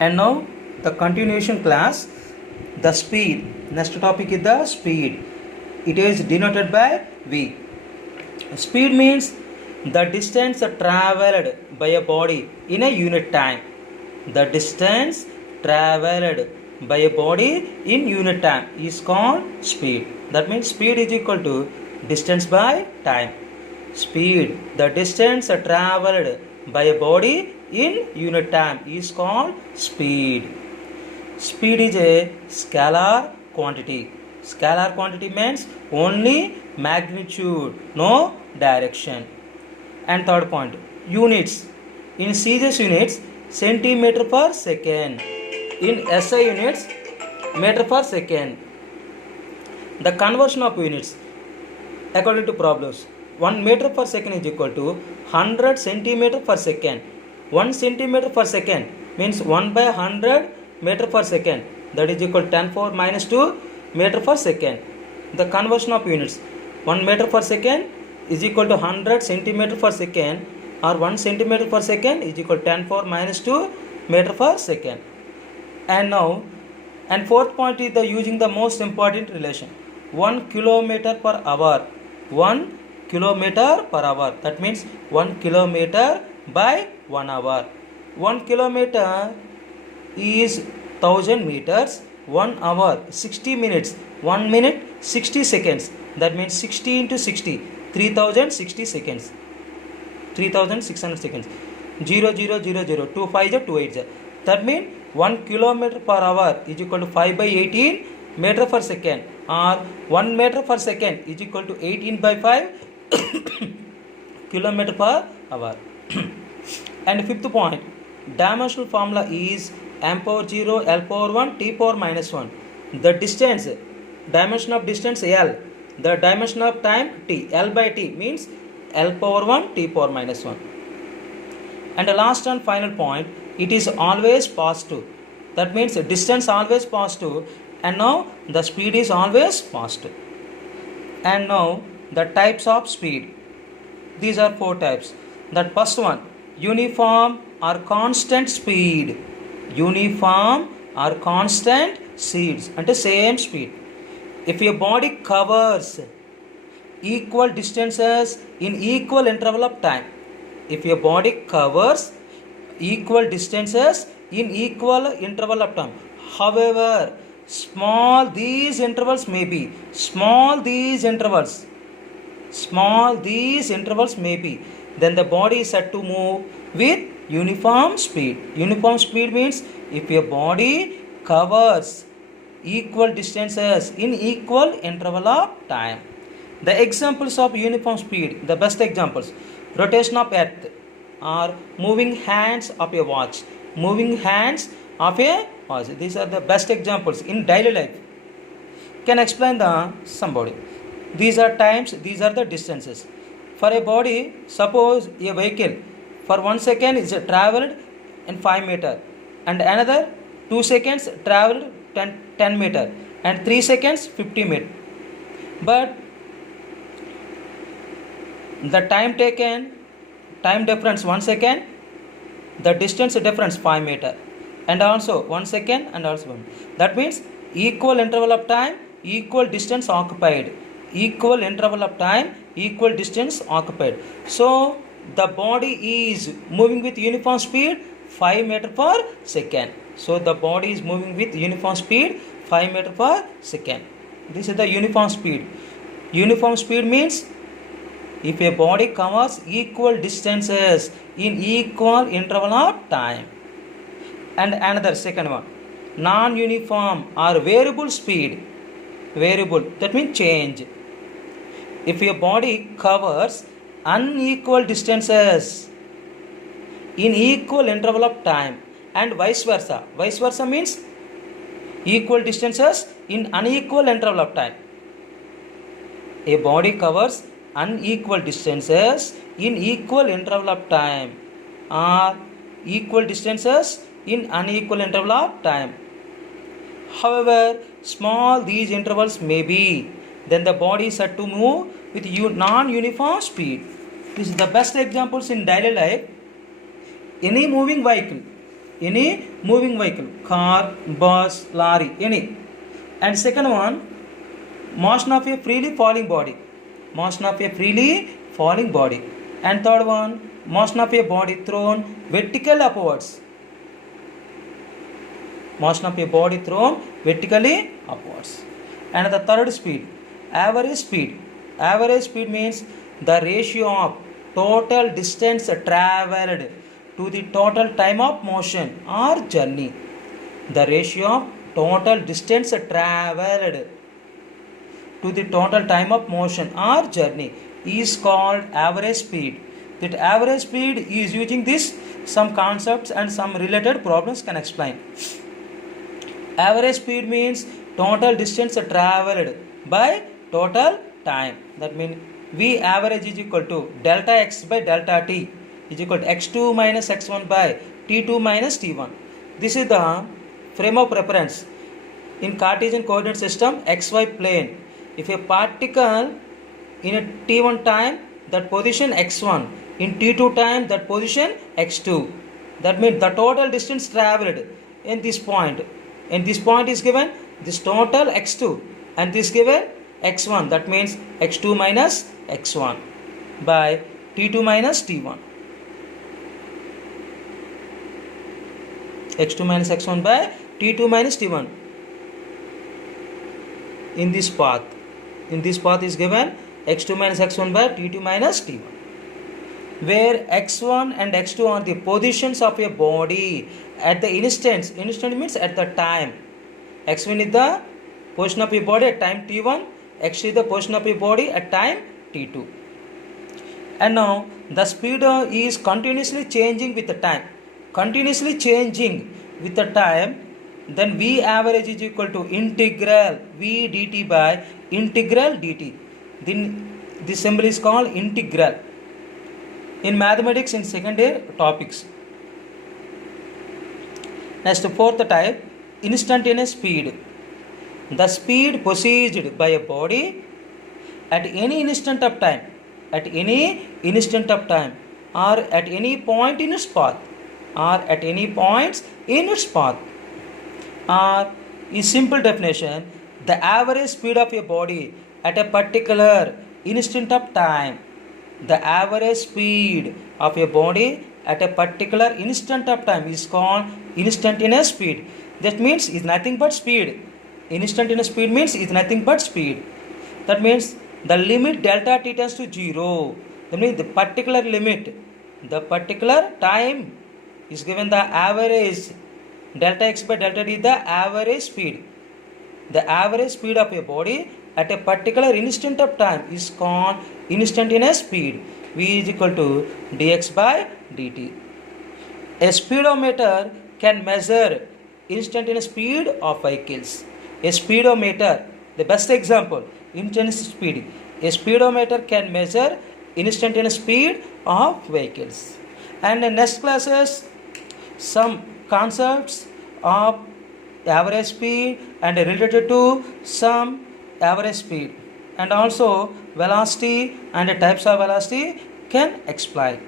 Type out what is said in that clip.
And now the continuation class, the speed. Next topic is the speed. It is denoted by V. Speed means the distance traveled by a body in a unit time. The distance traveled by a body in unit time is called speed. That means speed is equal to distance by time. Speed, the distance traveled by a body in unit time is called speed. Speed is a scalar quantity. Scalar quantity means only magnitude, no direction. And third point, units. In CGS units, centimeter per second. In SI units, meter per second. The conversion of units according to problems. 1 meter per second is equal to 100 centimeter per second. 1 centimeter per second means 1 by 100 meter per second. That is equal to 10 power minus 2 meter per second. The conversion of units. 1 meter per second is equal to 100 centimeter per second, or 1 centimeter per second is equal to 10 power minus 2 meter per second. And now, and fourth point is the using the most important relation. 1 kilometer per hour. 1 kilometer per hour. That means 1 kilometer by 1 hour. 1 kilometer is 1000 meters. 1 hour 60 minutes. 1 minute 60 seconds. That means 60 into 60, 3060 seconds. 3600 seconds. 0 0 0 0 2 5 0 2 8 0. That means 1 kilometer per hour is equal to 5 by 18 meter per second, or 1 meter per second is equal to 18 by 5 kilometer per hour. And fifth point, dimensional formula is m power 0 l power 1 t power minus 1. The distance, dimension of distance L, the dimension of time t, L by t means l power 1 t power minus 1. And the last and final point, it is always positive. That means distance always positive, and now the speed is always positive. And now the types of speed. These are 4 types. That first one, uniform or constant speed. Uniform or constant speeds, and the same speed. If your body covers equal distances in equal interval of time. If your body covers equal distances in equal interval of time. However, small these intervals may be. Small these intervals may be. Then the body is said to move with uniform speed. Uniform speed means if your body covers equal distances in equal interval of time. The examples of uniform speed, the best examples, rotation of earth, or moving hands of a watch. Moving hands of a watch. These are the best examples in daily life. Can explain the somebody. These are times, these are the distances. For a body, suppose a vehicle for 1 second is traveled in 5 meter, and another 2 seconds traveled 10 meter, and 3 seconds 50 meter. But the time taken, time difference 1 second, the distance difference 5 meter, and also 1 second, and also 1. That means equal interval of time, equal distance occupied. Equal interval of time, equal distance occupied. So the body is moving with uniform speed 5 meter per second. So the body is moving with uniform speed 5 meter per second. This is the uniform speed. Uniform speed means if a body covers equal distances in equal interval of time. And another second one, non-uniform or variable speed. Variable, that means change. If your body covers unequal distances in equal interval of time, and vice versa. Vice versa means equal distances in unequal interval of time. A body covers unequal distances in equal interval of time, or equal distances in unequal interval of time. However, small these intervals may be, then the body is said to move with non-uniform speed. This is the best examples in daily life. Any moving vehicle, any moving vehicle, car, bus, lorry, any. And second one, motion of a freely falling body, motion of a freely falling body. And third one, motion of a body thrown vertically upwards, motion of a body thrown vertically upwards. And the third speed, average speed. Average speed means the ratio of total distance traveled to the total time of motion or journey. The ratio of total distance traveled to the total time of motion or journey is called average speed. That average speed is using this, some concepts and some related problems can explain. Average speed means total distance traveled by total time. That means V average is equal to delta x by delta t is equal to x2 minus x1 by t2 minus t1. This is the frame of reference in Cartesian coordinate system xy plane. If a particle in a t1 time, that position x1, in t2 time that position x2. That means the total distance traveled in this point. And this point is given this total x2 and this given x1. That means x2 minus x1 by t2 minus t1. x2 minus x1 by t2 minus t1. In this path is given x2 minus x1 by t2 minus t1, where x1 and x2 are the positions of a body at the instant means at the time. x1 is the position of a body at time t1, x2 is the position of a body at time t2. And now the speed is continuously changing with the time. Continuously changing with the time, then V average is equal to integral V dt by integral dt. Then this symbol is called integral in mathematics in second year topics. Next, fourth type, instantaneous speed. The speed possessed by a body at any instant of time, at any instant of time, or at any point in its path, or at any points in its path. Or in simple definition, the average speed of a body at a particular instant of time. The average speed of a body at a particular instant of time is called instantaneous speed. That means is nothing but speed. Instantaneous speed means is nothing but speed. That means the limit delta t tends to 0. That means the particular limit, the particular time is given the average delta x by delta t, the average speed. The average speed of a body at a particular instant of time is called instantaneous speed. V is equal to dx by dt. A speedometer can measure instantaneous speed of vehicles. A speedometer, the best example, instantaneous speed. A speedometer can measure instantaneous speed of vehicles. And in next classes, some concepts of average speed and related to some average speed, and also velocity and types of velocity can explain.